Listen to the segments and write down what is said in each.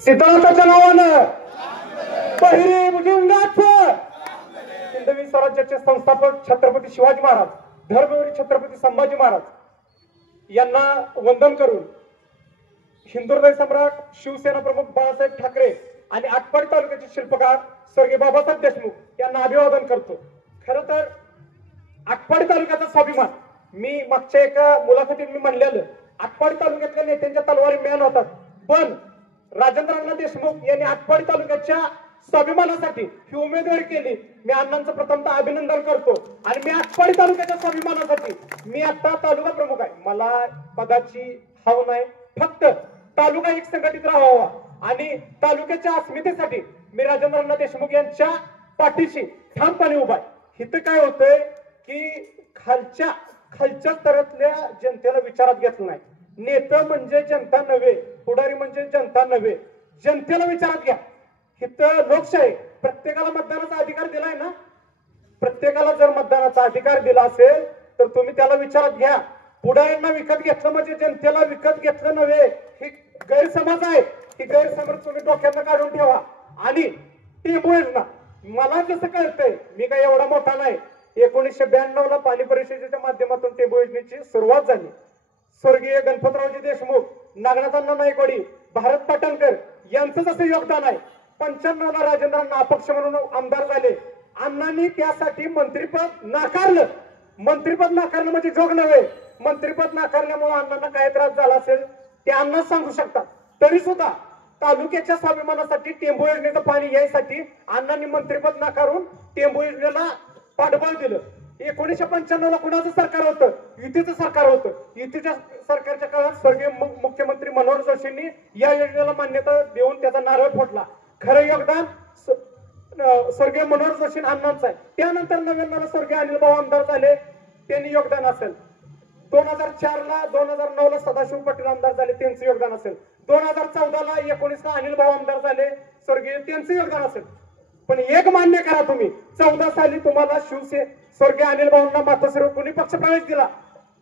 सिद्धार्थाच्या नावानं पहिली भुजंगाचं हिंदवी स्वराज्याचे संस्थापक छत्रपती शिवाजी महाराज, धर्मवीर छत्रपती संभाजी महाराज यांना वंदन करून हिंदुहृदय सम्राट शिवसेना प्रमुख बाळासाहेब ठाकरे आणि आटपाडी तालुक्याचे शिल्पकार स्वर्गीय बाबासाहेब देशमुख यांना अभिवादन करतो। खरं तर आटपाडी तालुक्याचा स्वाभिमान, मी मागच्या एका मुलाखतीत मी म्हणलेलं, आटपाडी तालुक्यातल्या नेत्यांच्या तलवारी म्यान होतात, पण राजेंद्र अण्णा देशमुख यांनी आटपाडी तालुक्याच्या स्वाभिमानासाठी ही उमेदवारी केली। मी अण्णांचं प्रथमतः अभिनंदन करतो आणि मी आटपाडी तालुक्याच्या स्वाभिमानासाठी मी आता तालुका प्रमुख आहे, मला पदाची हाव नाही, फक्त तालुका एक संघटित राहावा आणि तालुक्याच्या अस्मितेसाठी मी राजेंद्र अण्णा देशमुख यांच्या पाठीशी ठामपणे उभा आहे। इथं काय होतंय की खालच्या स्तरातल्या जनतेला विचारात घेतलं नाही। नेता म्हणजे जनता नव्हे, पुढारी म्हणजे जनता नव्हे, जनतेला विचारात घ्या। इथं लोकशाही, प्रत्येकाला मतदानाचा अधिकार दिलाय ना, प्रत्येकाला जर मतदानाचा अधिकार दिला असेल तर तुम्ही त्याला विचारात घ्या। पुढाऱ्यांना विकत घेतलं म्हणजे जनतेला विकत घेतलं नव्हे, ही गैरसमज आहे। ही गैरसमज तुम्ही डोक्यातनं काढून ठेवा। आणि टेंबू योजना मला जसं कळतंय, मी काही एवढा मोठा नाही, 1992 ला पाणी परिषदेच्या माध्यमातून टेंबू योजनेची सुरुवात झाली। स्वर्गीय गणपतरावजी देशमुख, नागनाथांना नायकवाडी, भारत पाटणकर यांचं जसं योगदान आहे, 95 ला राजेंद्रांना अपक्ष म्हणून आमदार झाले, अण्णांनी त्यासाठी मंत्रिपद नाकारलं। मंत्रिपद नाकारलं म्हणजे जोग नव्हे, मंत्रिपद नाकारल्यामुळे अण्णांना काय त्रास झाला असेल ते अण्णा सांगू शकतात। तरी सुद्धा तालुक्याच्या स्वाभिमानासाठी टेंबू योजनेचं पाणी यायसाठी अण्णांनी मंत्रिपद नाकारून टेंबू योजनेला पाठबळ दिलं। 1995 ला कुणाचं सरकार होतं? युतीचं सरकार होतं। युतीच्या सरकारच्या काळात स्वर्गीय मुख्यमंत्री मनोहर जोशींनी या योजनेला मान्यता देऊन त्याचा नारळ फोडला। खरं योगदान स्वर्गीय मनोहर जोशी अण्णांचं आहे। त्यानंतर 99 ला स्वर्गीय अनिल भाऊ आमदार झाले, त्यांनी योगदान असेल। 2004 ला 2009 ला सदाशिव पाटील आमदार झाले, त्यांचं योगदान असेल। 2014 ला 19 ला अनिल भाऊ आमदार झाले, स्वर्गीय, त्यांचं योगदान असेल। पण एक मान्य करा तुम्ही, 14 साली तुम्हाला स्वर्गीय अनिल भाऊंना मातोश्रीवर कोणी पक्ष प्रवेश दिला?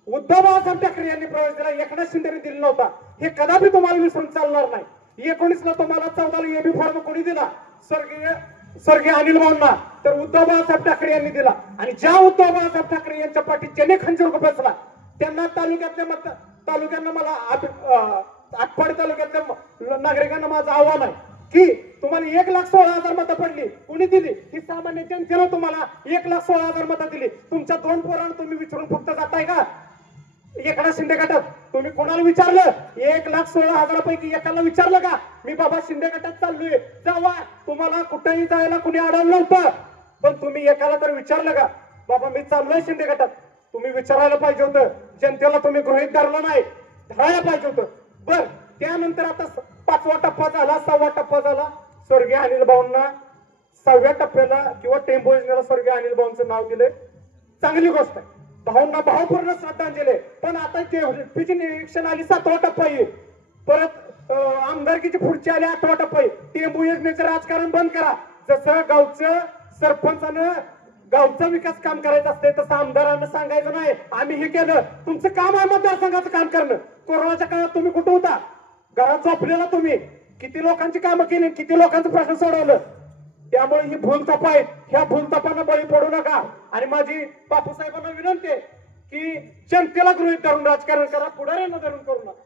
उद्धव बाळासाहेब ठाकरे यांनी प्रवेश दिला, एकनाथ शिंदेने दिला नव्हता। हे कदापि तुम्हाला विसरून चालणार नाही। 19 ला तुम्हाला 14 ला एबी फॉर्म कोणी दिला? स्वर्गीय अनिल भाऊंना, तर उद्धव बाळासाहेब ठाकरे यांनी दिला। आणि ज्या उद्धव बाळासाहेब ठाकरे यांच्या पाठीत ज्याने खंजीर बसला त्यांना तालुक्यांना मला आटपाडी तालुक्यातल्या नागरिकांना माझं आव्हान आहे की तुम्हाला 1,16,000 मतं पडली, कुणी दिली? ही सामान्य जनतेनं तुम्हाला 1,16,000 मतं दिली। तुमच्या 2 पोरांना तुम्ही विचारून फक्त जाताय का? एकनाथ शिंदे गटात तुम्ही कोणाला विचारलं? 1,16,000 पैकी एकाला विचारलं का मी बाबा शिंदे गटात चाललोय? जावा, तुम्हाला कुठेही जायला कुणी अडवलं नव्हतं, पण तुम्ही एकाला तर विचारलं का बाबा मी चाललोय शिंदे गटात? तुम्ही विचारायला पाहिजे होतं। जनतेला तुम्ही गृहीत धरलं नाही, धरायला पाहिजे होतं। बर, त्यानंतर आता 5वा टप्पा झाला, 6वा टप्पा झाला, स्वर्गीय अनिल भाऊंना 6व्या टप्प्याला किंवा टेंबू योजनेला स्वर्गीय अनिल भाऊंचं नाव दिलंय, चांगली गोष्ट आहे। भाऊंना भावपूर्ण श्रद्धांजली। पण आता एसपीची निरीक्षण आली, 7वा टप्पा येईल, परत आमदारकीची पुढची आली, 8वा टप्पा येईल। टेंबू योजनेचं राजकारण बंद करा। जसं गावचं सरपंचानं गावचा विकास काम करायचं असते तसं आमदारांना सांगायचं नाही आम्ही हे केलं। तुमचं काम आहे मतदारसंघाचं काम करणं। कोरोनाच्या काळात तुम्ही कुठं होता? घरात झोपलेला तुम्ही? किती लोकांची कामं केली, किती लोकांचं प्रश्न सोडवलं? त्यामुळे ही भूलथाप आहे, ह्या भूलथापांना बळी पडू नका। आणि माझी बापूसाहेबांना विनंती आहे की जनतेला गृहीत धरून राजकारण करा, पुढाऱ्यांना धरून करू नका।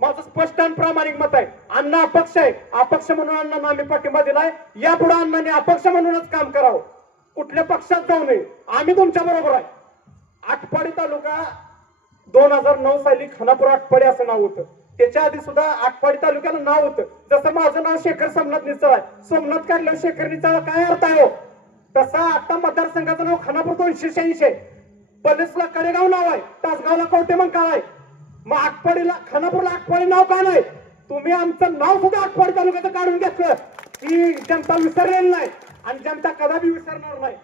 माझं स्पष्ट आणि प्रामाणिक मत आहे, अण्णा अपक्ष आहे, अपक्ष म्हणून अण्णांना आम्ही पाठिंबा दिलाय। यापुढे अण्णांनी अपक्ष म्हणूनच काम करावं, कुठल्या पक्षात जाऊ नये। आम्ही तुमच्या बरोबर आहे। आटपाडी तालुका 2009 साली खानापूर आटपाडी असं नाव होतं, त्याच्या आधी सुद्धा आटपाडी तालुक्याला नाव होतं। जसं माझं नाव शेखर सोमनाथ निचळ आहे, सोमनाथ काढलं शेखर निचळ काय अर्थ आहे हो? तसा आता मतदारसंघाचं नाव खानापूर 286 आहे, पलेसला कडेगाव नाव आहे, तासगावला कवटेमंकाळ आहे, मग आटपाडीला खानापूरला आटपाडी नाव का नाही? तुम्ही आमचं नाव सुद्धा आटपाडी तालुक्याचं काढून घेतलं की जनता विसरलेली नाही आणि जनता कदापि विसरणार नाही।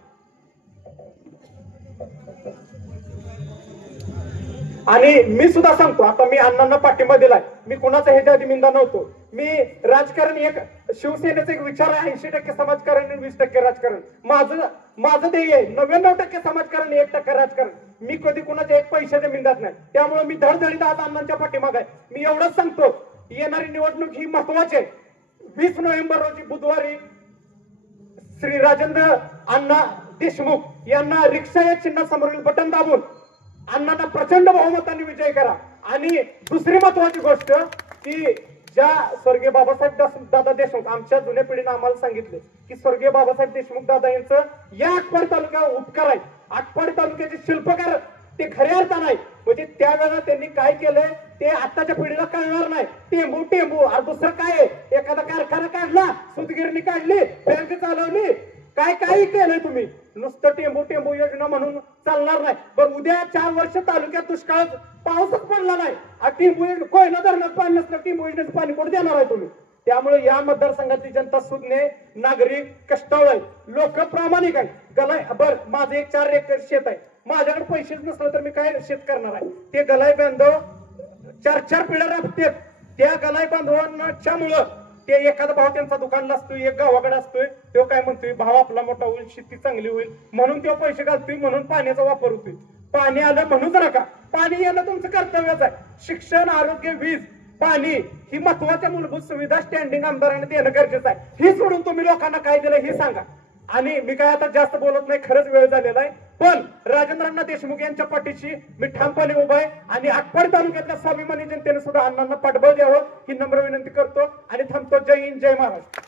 आणि मी सुद्धा सांगतो, आता मी अण्णांना पाठिंबा दिलाय, मी कुणाचा ह्याच्या आधी निंदा नव्हतो। मी राजकारण एक शिवसेनेचा एक विचार आहे, 80% समाजकारण आणि 20% राजकारण। माझं ध्येय आहे 99% समाजकारण, 1% राजकारण। मी कधी कुणाच्या एक पैशाच्या निंदात नाही, त्यामुळे मी धडधडीत आज अण्णांच्या पाठीमागे आहे। मी एवढंच सांगतो, येणारी निवडणूक ही महत्वाची आहे। 20 नोव्हेंबर रोजी बुधवारी श्री राजेंद्र अण्णा देशमुख यांना रिक्षा या चिन्हासमोरील बटन दाबून अण्णांना प्रचंड बहुमताने विजय करा। आणि दुसरी महत्वाची गोष्ट की ज्या स्वर्गीय बाबासाहेब दादा देशमुख आमच्या जुन्या पिढीने आम्हाला सांगितले की स्वर्गीय बाबासाहेब देशमुख दादा यांचं या आटपाडी तालुक्यावर उपकार आहे। आटपाडी तालुक्याचे शिल्पकार ते खऱ्या अर्थ नाही, म्हणजे त्यावेळेला त्यांनी काय केलंय ते आताच्या पिढीला कळणार नाही। टेंबू टेंबू आणि दुसरं काय आहे, एखादा कारखाना काढला, सूतगिरणी काढली, बँक चालवली, काय काही केलंय तुम्ही, नुसतं टेंबू टेंबू योजना म्हणून चालणार नाही। पण उद्या 4 वर्ष तालुक्यात दुष्काळ पाऊसच पडला नाही, टेंबू कोयना धरणात पाणी नसलं, टेंबू योजनेचं पाणी कोण देणार आहे तुम्ही? त्यामुळे या मतदारसंघातली जनता सुज्ञ, नागरिक कष्टाळू आहे, लोक प्रामाणिक आहे। गलाय माझं एक 4 एकर शेत आहे, माझ्याकडे पैसेच नसलं तर मी काय शेत करणार आहे? ते गलाय बांधव 4 पिढ्या राबतात, त्या गलाय बांधवांच्या मुळे ते एखादा भाव त्यांचा दुकानला असतोय, एक गावाकडे असतोय, तो काय म्हणतोय भाव आपला मोठा होईल, शेती चांगली होईल म्हणून तो पैसे घालतोय, म्हणून पाण्याचा वापर होतोय। पाणी आलं म्हणूच नका, पाणी येणं तुमचं कर्तव्यच आहे। शिक्षण, आरोग्य, वीज, पाणी ही महत्वाच्या मूलभूत सुविधा स्टँडिंग आमदारांनी देणं गरजेचं आहे। ही सोडून तुम्ही लोकांना काय दिलं हे सांगा। आणि मी काय आता जास्त बोलत नाही, खरंच वेळ झालेला आहे, पण राजेंद्र देशमुख यांच्या पाठीशी मी ठामपणे उभा आहे आणि आटपाडी तालुक्यातल्या स्वाभिमानी जनतेने सुद्धा अण्णांना पाठबळ द्यावं ही नम्र विनंती करतो आणि थांबतो। जय हिंद, जय महाराष्ट्र।